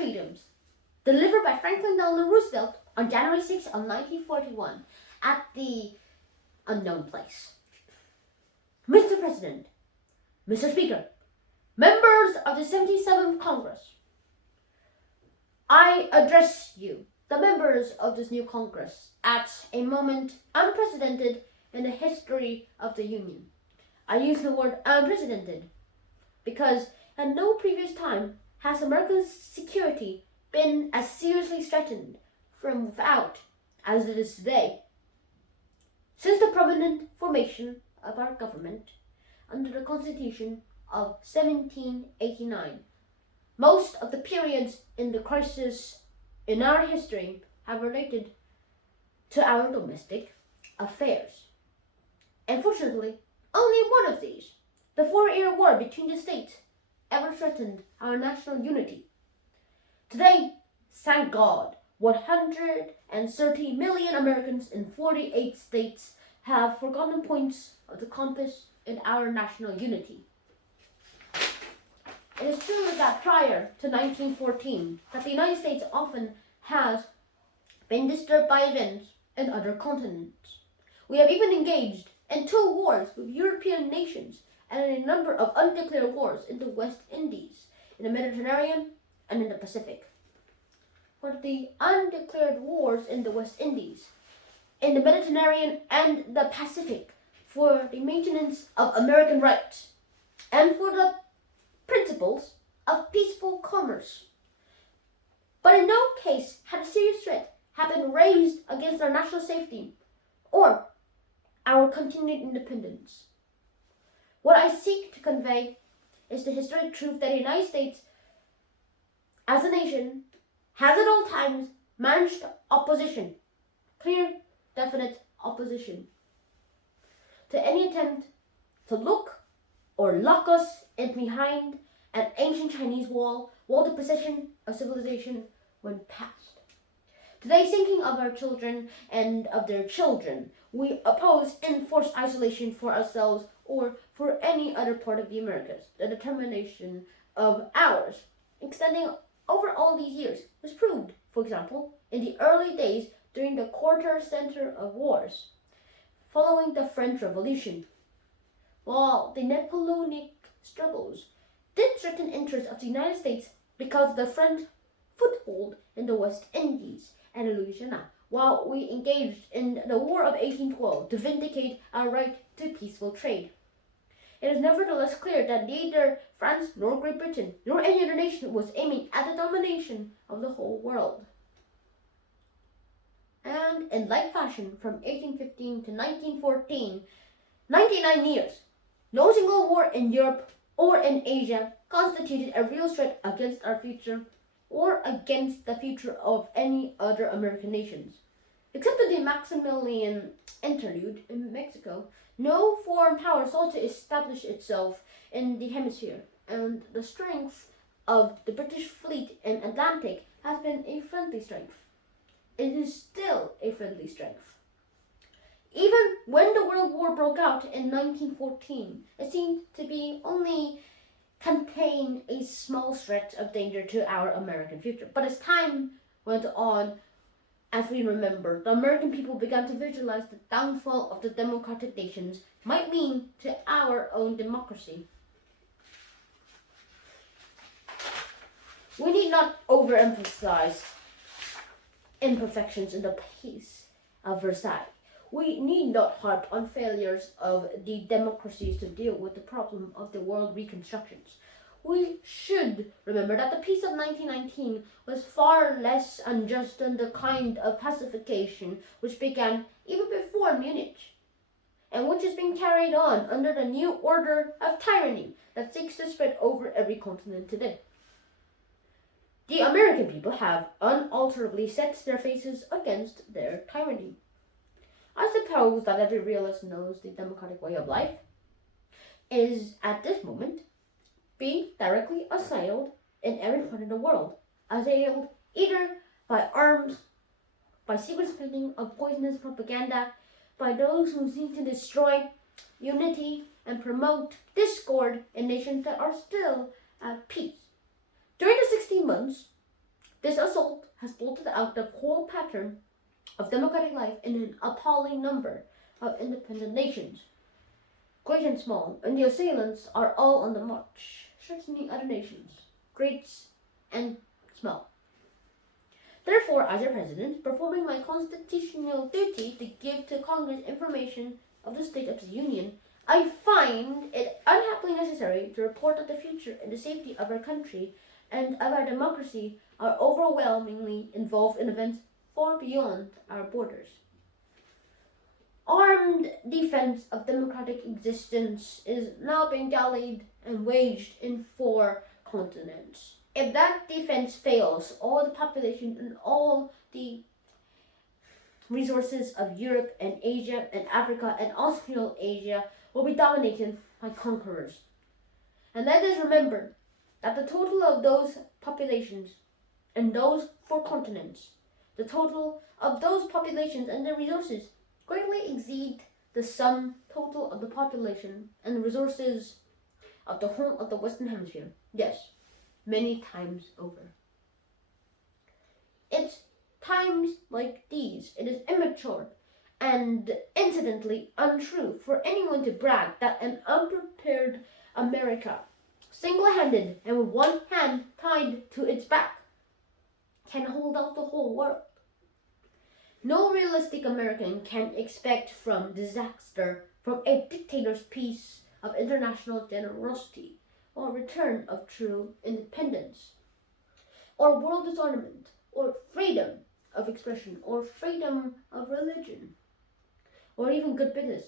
freedoms, delivered by Franklin Delano Roosevelt on January 6, 1941, at the unknown place. Mr. President, Mr. Speaker, members of the 77th Congress, I address you, the members of this new Congress, at a moment unprecedented in the history of the Union. I use the word unprecedented because at no previous time has American security been as seriously threatened from without as it is today. Since the permanent formation of our government under the Constitution of 1789, most of the periods in the crisis in our history have related to our domestic affairs. Unfortunately, only one of these, the 4-year war between the states, ever threatened our national unity. Today, thank God, 130 million Americans in 48 states have forgotten points of the compass in our national unity. It is true that prior to 1914, that the United States often has been disturbed by events in other continents. We have even engaged in 2 wars with European nations and in a number of undeclared wars in the West Indies, in the Mediterranean, and in the Pacific. For the undeclared wars in the West Indies, in the Mediterranean, and the Pacific, for the maintenance of American rights, and for the principles of peaceful commerce. But in no case had a serious threat been raised against our national safety or our continued independence. What I seek to convey is the historic truth that the United States, as a nation, has at all times managed opposition, clear, definite opposition, to any attempt to look or lock us in behind an ancient Chinese wall the possession of civilization when past. Today, thinking of our children and of their children, we oppose enforced isolation for ourselves or for any other part of the Americas. The determination of ours, extending over all these years, was proved, for example, in the early days during the quarter century of wars, following the French Revolution. While the Napoleonic struggles did threaten interests of the United States because of the French foothold in the West Indies and Louisiana, while we engaged in the War of 1812 to vindicate our right to peaceful trade. It is nevertheless clear that neither France nor Great Britain nor any other nation was aiming at the domination of the whole world. And in like fashion, from 1815 to 1914, 99 years, no single war in Europe or in Asia constituted a real threat against our future or against the future of any other American nations. Except for the Maximilian interlude in Mexico, no foreign power sought to establish itself in the hemisphere, and the strength of the British fleet in Atlantic has been a friendly strength. It is still a friendly strength. Even when the World War broke out in 1914, it seemed to be only contain a small threat of danger to our American future. But as time went on, as we remember, the American people began to visualize the downfall of the democratic nations might mean to our own democracy. We need not overemphasize imperfections in the peace of Versailles. We need not harp on failures of the democracies to deal with the problem of the world reconstructions. We should remember that the peace of 1919 was far less unjust than the kind of pacification which began even before Munich, and which is being carried on under the new order of tyranny that seeks to spread over every continent today. The American people have unalterably set their faces against their tyranny. I suppose that every realist knows the democratic way of life is, at this moment, being directly assailed in every part of the world, assailed either by arms, by secret spreading of poisonous propaganda, by those who seek to destroy unity and promote discord in nations that are still at peace. During the 16 months This assault has blotted out the whole pattern of democratic life in an appalling number of independent nations, great and small, and the assailants are all on the march, threatening other nations, great and small. Therefore, as a president, performing my constitutional duty to give to Congress information of the state of the Union, I find it unhappily necessary to report that the future and the safety of our country and of our democracy are overwhelmingly involved in events far beyond our borders. Armed defense of democratic existence is now being dallied and waged in 4 continents. If that defense fails, all the population and all the resources of Europe and Asia and Africa and Australasia will be dominated by conquerors. And let us remember that the total of those populations and those 4 continents, the total of those populations and their resources greatly exceed the sum total of the population and the resources of the whole of the Western Hemisphere. Yes, many times over. It's times like these, it is immature and incidentally untrue for anyone to brag that an unprepared America, single-handed and with one hand tied to its back, can hold out the whole world. No realistic American can expect from disaster from a dictator's piece of international generosity or return of true independence, or world disarmament, or freedom of expression, or freedom of religion, or even good business.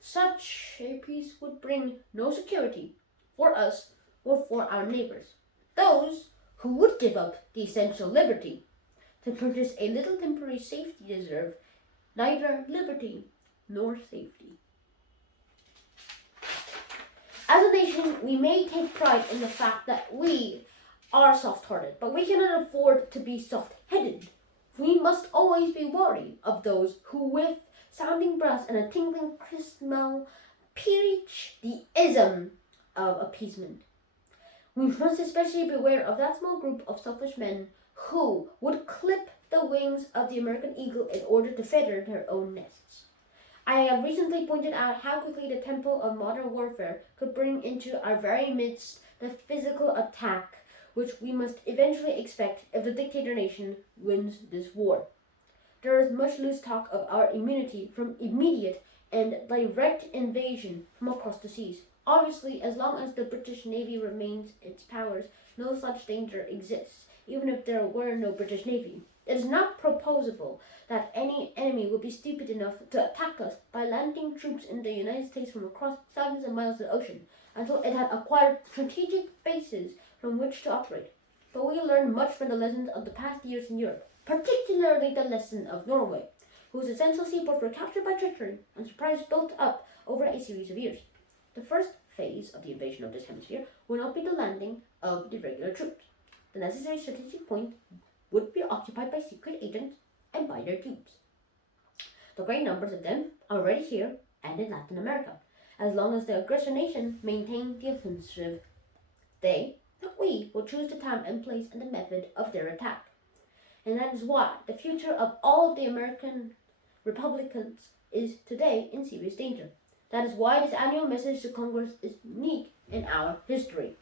Such a peace would bring no security for us or for our neighbors, those who would give up the essential liberty to purchase a little temporary safety deserve neither liberty nor safety. As a nation, we may take pride in the fact that we are soft-hearted, but we cannot afford to be soft-headed. We must always be wary of those who, with sounding brass and a tinkling crystal, preach the ism of appeasement. We must especially beware of that small group of selfish men who would clip the wings of the American eagle in order to feather their own nests. I have recently pointed out how quickly the tempo of modern warfare could bring into our very midst the physical attack which we must eventually expect if the dictator nation wins this war. There is much loose talk of our immunity from immediate and direct invasion from across the seas. Obviously, as long as the British Navy remains its powers, no such danger exists, even if there were no British Navy. It is not proposable that any enemy would be stupid enough to attack us by landing troops in the United States from across thousands of miles of the ocean until it had acquired strategic bases from which to operate. But we learned much from the lessons of the past years in Europe, particularly the lesson of Norway, whose essential seaports were captured by treachery and surprise built up over a series of years. The first phase of the invasion of this hemisphere would not be the landing of the regular troops. The necessary strategic point would be occupied by secret agents and by their dupes. The great numbers of them are already here and in Latin America. As long as the aggressor nation maintained the offensive, they, not we, will choose the time and place and the method of their attack. And that is why the future of all of the American Republicans is today in serious danger. That is why this annual message to Congress is unique in our history.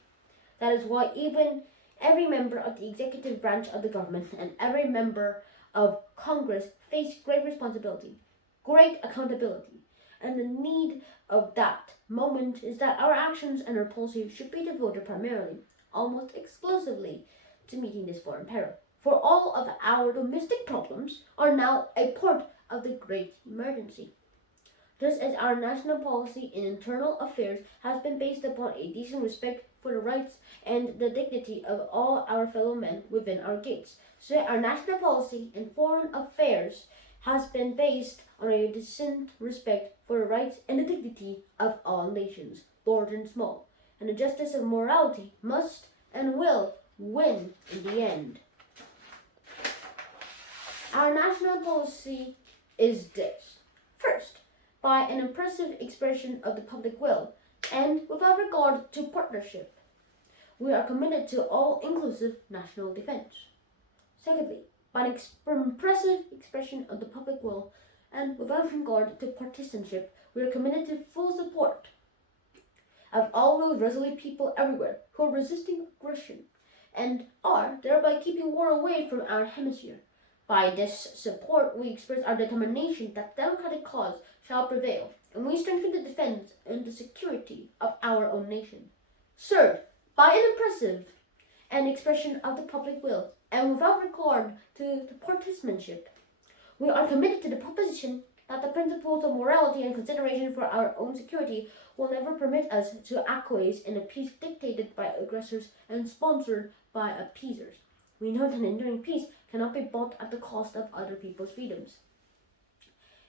That is why even every member of the executive branch of the government and every member of Congress face great responsibility, great accountability, and the need of that moment is that our actions and our policy should be devoted primarily, almost exclusively, to meeting this foreign peril. For all of our domestic problems are now a part of the great emergency. Just as our national policy in internal affairs has been based upon a decent respect for the rights and the dignity of all our fellow men within our gates, so our national policy in foreign affairs has been based on a decent respect for the rights and the dignity of all nations, large and small, and the justice of morality must and will win in the end. Our national policy is this. First, by an impressive expression of the public will, and without regard to partnership, we are committed to all-inclusive national defense. Secondly, by an impressive expression of the public will, and without regard to partisanship, we are committed to full support of all those resolute people everywhere who are resisting aggression and are thereby keeping war away from our hemisphere. By this support, we express our determination that the democratic cause shall prevail, and we strengthen the defense and the security of our own nation. Third, by an impressive and expression of the public will, and without regard to the partisanship, we are committed to the proposition that the principles of morality and consideration for our own security will never permit us to acquiesce in a peace dictated by aggressors and sponsored by appeasers. We know that enduring peace cannot be bought at the cost of other people's freedoms.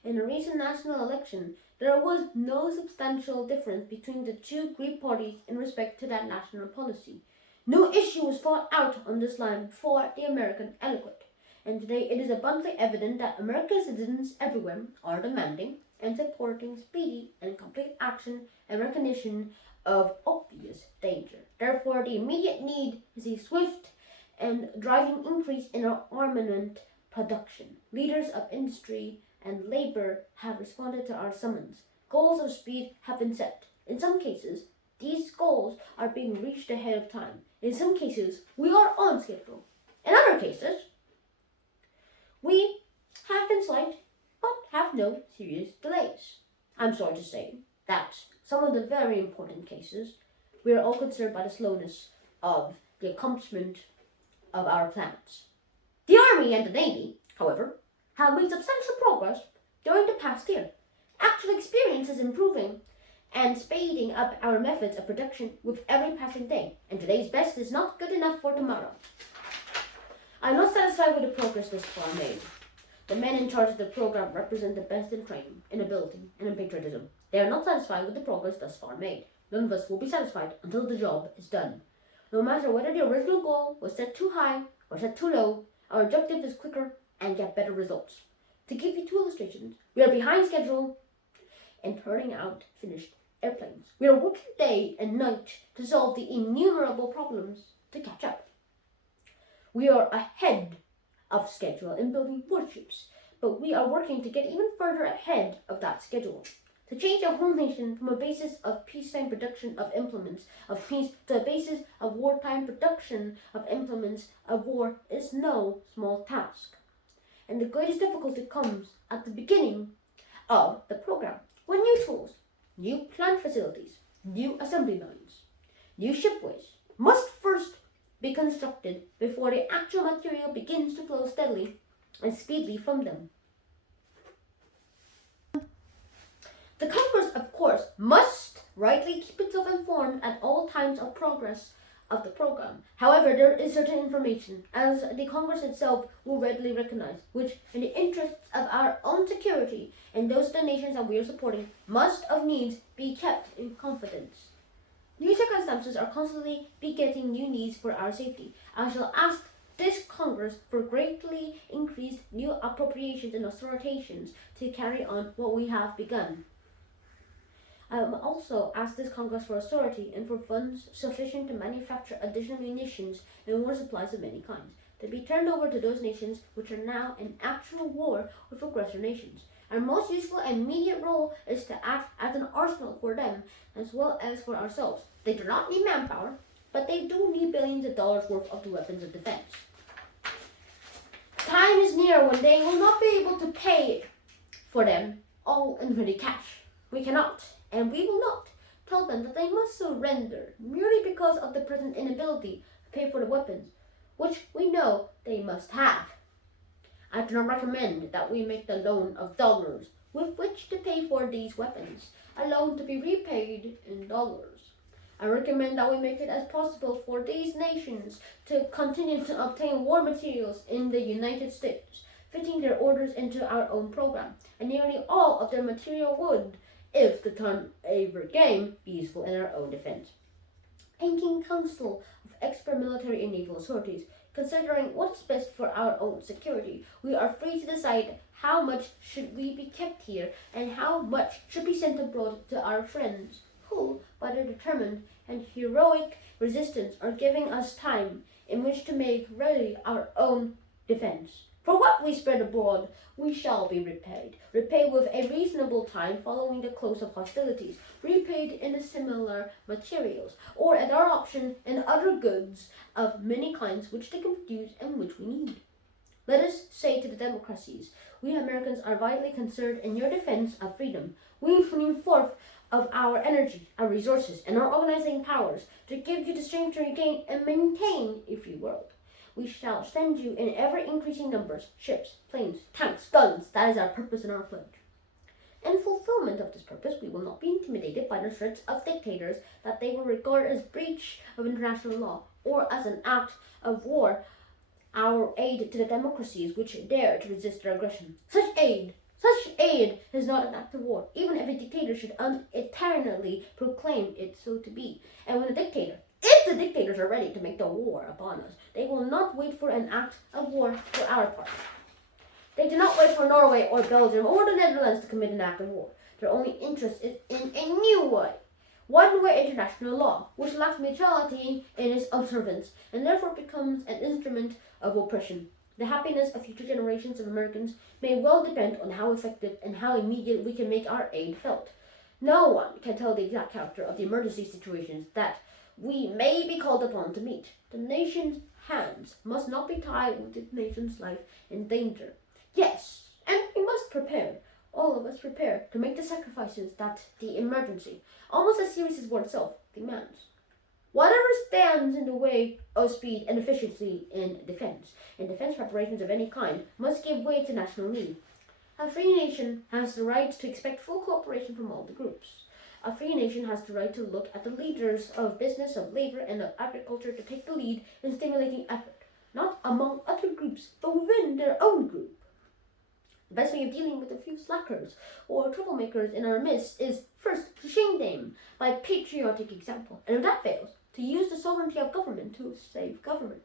In a recent national election, there was no substantial difference between the two great parties in respect to that national policy. No issue was fought out on this line before the American electorate, and today it is abundantly evident that American citizens everywhere are demanding and supporting speedy and complete action and recognition of obvious danger. Therefore, the immediate need is a swift and driving increase in our armament production. Leaders of industry and labor have responded to our summons. Goals of speed have been set. In some cases, these goals are being reached ahead of time. In some cases, we are on schedule. In other cases, we have been slight, but have no serious delays. I'm sorry to say that some of the very important cases, we are all concerned by the slowness of the accomplishment of our plans. The Army and the Navy, however, have made substantial progress during the past year. Actual experience is improving and speeding up our methods of production with every passing day, and today's best is not good enough for tomorrow. I'm not satisfied with the progress thus far made. The men in charge of the program represent the best in training, in ability, and in patriotism. They are not satisfied with the progress thus far made. None of us will be satisfied until the job is done. No matter whether the original goal was set too high or set too low, our objective is quicker and get better results. To give you two illustrations, we are behind schedule in turning out finished airplanes. We are working day and night to solve the innumerable problems to catch up. We are ahead of schedule in building warships, but we are working to get even further ahead of that schedule. To change a whole nation from a basis of peacetime production of implements of peace to a basis of wartime production of implements of war is no small task. And the greatest difficulty comes at the beginning of the program, when new tools, new plant facilities, new assembly lines, new shipways must first be constructed before the actual material begins to flow steadily and speedily from them. The Congress, of course, must rightly keep itself informed at all times of progress of the program. However, there is certain information, as the Congress itself will readily recognize, which, in the interests of our own security and those of the nations that we are supporting, must of needs be kept in confidence. New circumstances are constantly begetting new needs for our safety. I shall ask this Congress for greatly increased new appropriations and authorizations to carry on what we have begun. I will also ask this Congress for authority and for funds sufficient to manufacture additional munitions and war supplies of many kinds, to be turned over to those nations which are now in actual war with aggressor nations. Our most useful and immediate role is to act as an arsenal for them as well as for ourselves. They do not need manpower, but they do need billions of dollars worth of the weapons of defense. Time is near when they will not be able to pay for them all in ready cash. We cannot, and we will not, tell them that they must surrender merely because of the present inability to pay for the weapons, which we know they must have. I do not recommend that we make the loan of dollars with which to pay for these weapons, a loan to be repaid in dollars. I recommend that we make it as possible for these nations to continue to obtain war materials in the United States, fitting their orders into our own program, and nearly all of their material would, if the time ever came, be useful in our own defense. Taking counsel of expert military and naval authorities, considering what is best for our own security, we are free to decide how much should we be kept here and how much should be sent abroad to our friends who, by their determined and heroic resistance, are giving us time in which to make ready our own defense. For what we spread abroad, we shall be repaid. Repaid with a reasonable time following the close of hostilities. Repaid in similar materials, or at our option in other goods of many kinds which they can produce and which we need. Let us say to the democracies, we Americans are vitally concerned in your defense of freedom. We bring forth of our energy, our resources, and our organizing powers to give you the strength to regain and maintain a free world. We shall send you in ever-increasing numbers, ships, planes, tanks, guns. That is our purpose and our pledge. In fulfillment of this purpose, we will not be intimidated by the threats of dictators that they will regard as breach of international law or as an act of war, our aid to the democracies which dare to resist their aggression. Such aid is not an act of war, even if a dictator should eternally proclaim it so to be. And if the dictators are ready to make the war upon us, they will not wait for an act of war for our part. They do not wait for Norway or Belgium or the Netherlands to commit an act of war. Their only interest is in a new way, one where international law, which lacks mutuality in its observance, and therefore becomes an instrument of oppression. The happiness of future generations of Americans may well depend on how effective and how immediate we can make our aid felt. No one can tell the exact character of the emergency situations that we may be called upon to meet. The nation's hands must not be tied with the nation's life in danger. Yes, and we must prepare, all of us prepare, to make the sacrifices that the emergency, almost as serious as war itself, demands. Whatever stands in the way of speed and efficiency in defense preparations of any kind, must give way to national need. A free nation has the right to expect full cooperation from all the groups. A free nation has the right to look at the leaders of business, of labor, and of agriculture to take the lead in stimulating effort, not among other groups, but within their own group. The best way of dealing with a few slackers or troublemakers in our midst is, first, to shame them by patriotic example, and if that fails, to use the sovereignty of government to save government.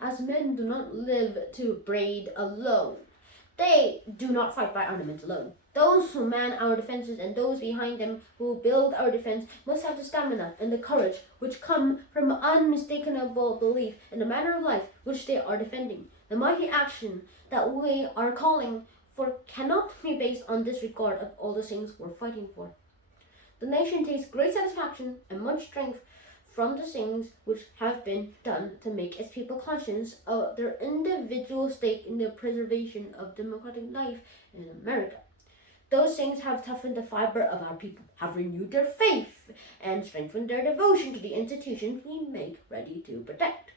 As men do not live to braid alone, they do not fight by armament alone. Those who man our defenses and those behind them who build our defense must have the stamina and the courage which come from unmistakable belief in the manner of life which they are defending. The mighty action that we are calling for cannot be based on disregard of all the things we're fighting for. The nation takes great satisfaction and much strength from the things which have been done to make its people conscious of their individual stake in the preservation of democratic life in America. Those things have toughened the fiber of our people, have renewed their faith, and strengthened their devotion to the institutions we make ready to protect.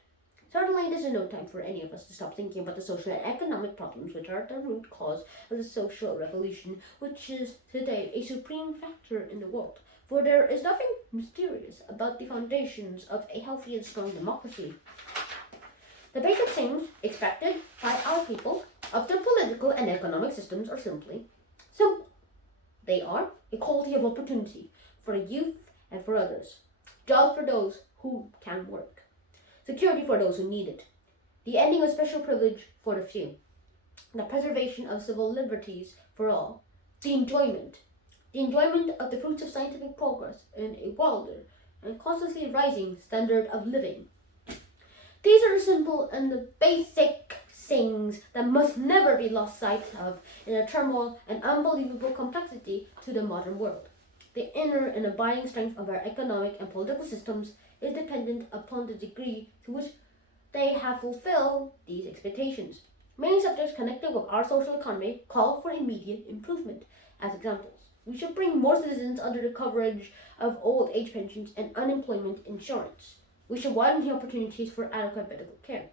Certainly, this is no time for any of us to stop thinking about the social and economic problems which are at the root cause of the social revolution, which is today a supreme factor in the world. For there is nothing mysterious about the foundations of a healthy and strong democracy. The basic things expected by our people of their political and economic systems are simply simple. They are equality of opportunity for the youth and for others, jobs for those who can work, security for those who need it, the ending of special privilege for the few, the preservation of civil liberties for all, the enjoyment of the fruits of scientific progress in a wilder and constantly rising standard of living. These are the simple and the basic things that must never be lost sight of in a turmoil and unbelievable complexity to the modern world. The inner and abiding strength of our economic and political systems is dependent upon the degree to which they have fulfilled these expectations. Many subjects connected with our social economy call for immediate improvement. As examples, we should bring more citizens under the coverage of old age pensions and unemployment insurance. We should widen the opportunities for adequate medical care.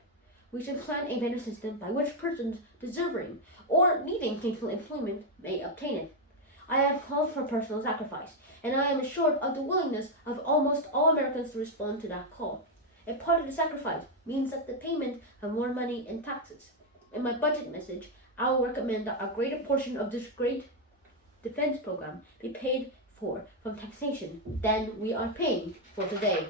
We should plan a better system by which persons deserving or needing gainful employment may obtain it. I have called for personal sacrifice, and I am assured of the willingness of almost all Americans to respond to that call. A part of the sacrifice means that the payment of more money in taxes. In my budget message, I will recommend that a greater portion of this great defense program be paid for from taxation than we are paying for today.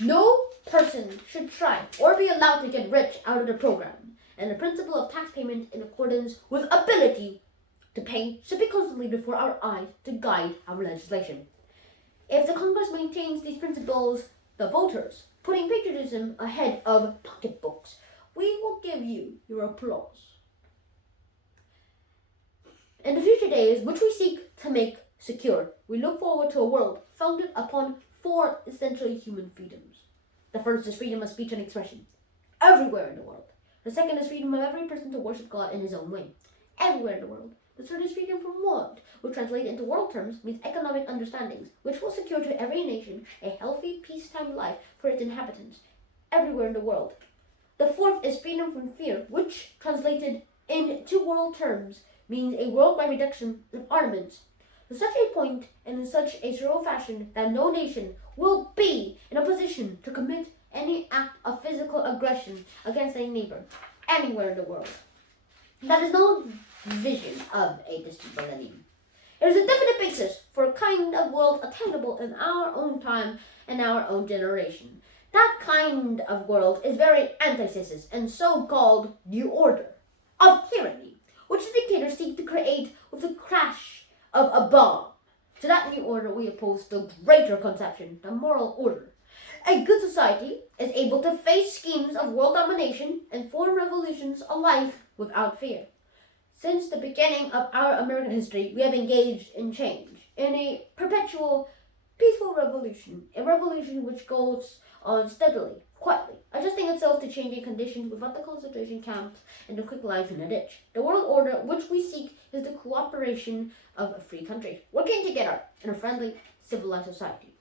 No person should try or be allowed to get rich out of the program, and the principle of tax payment in accordance with ability to pay should be constantly before our eyes to guide our legislation. If the Congress maintains these principles, the voters, putting patriotism ahead of pocketbooks. We will give you your applause. In the future days, which we seek to make secure, we look forward to a world founded upon 4 essential human freedoms. The first is freedom of speech and expression, everywhere in the world. The second is freedom of every person to worship God in his own way, everywhere in the world. The third is freedom from want, which translated into world terms means economic understandings, which will secure to every nation a healthy, peacetime life for its inhabitants, everywhere in the world. The fourth is freedom from fear, which translated into world terms means a worldwide reduction of armaments to such a point and in such a thorough fashion that no nation will be in a position to commit any act of physical aggression against a neighbor anywhere in the world. That is no vision of a distant millennium. It is a definite basis for a kind of world attainable in our own time and our own generation. That kind of world is very antithesis and so-called new order of tyranny, which the dictators seek to create with the crash of a bomb. To that new order we oppose the greater conception, the moral order. A good society is able to face schemes of world domination and foreign revolutions alike without fear. Since the beginning of our American history, we have engaged in change, in a perpetual, peaceful revolution, a revolution which goes on steadily, quietly, adjusting itself to changing conditions without the concentration camps and the quick lives in a ditch. The world order which we seek is the cooperation of free countries, working together in a friendly, civilized society.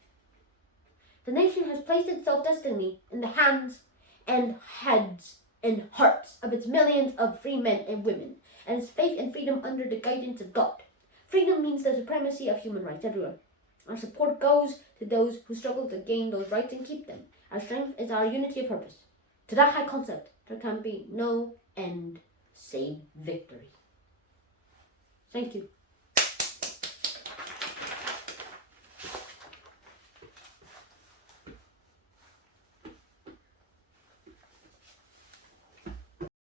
The nation has placed itself destiny in the hands and heads and hearts of its millions of free men and women, and its faith and freedom under the guidance of God. Freedom means the supremacy of human rights everywhere. Our support goes to those who struggle to gain those rights and keep them. Our strength is our unity of purpose. To that high concept, there can be no end save victory. Thank you.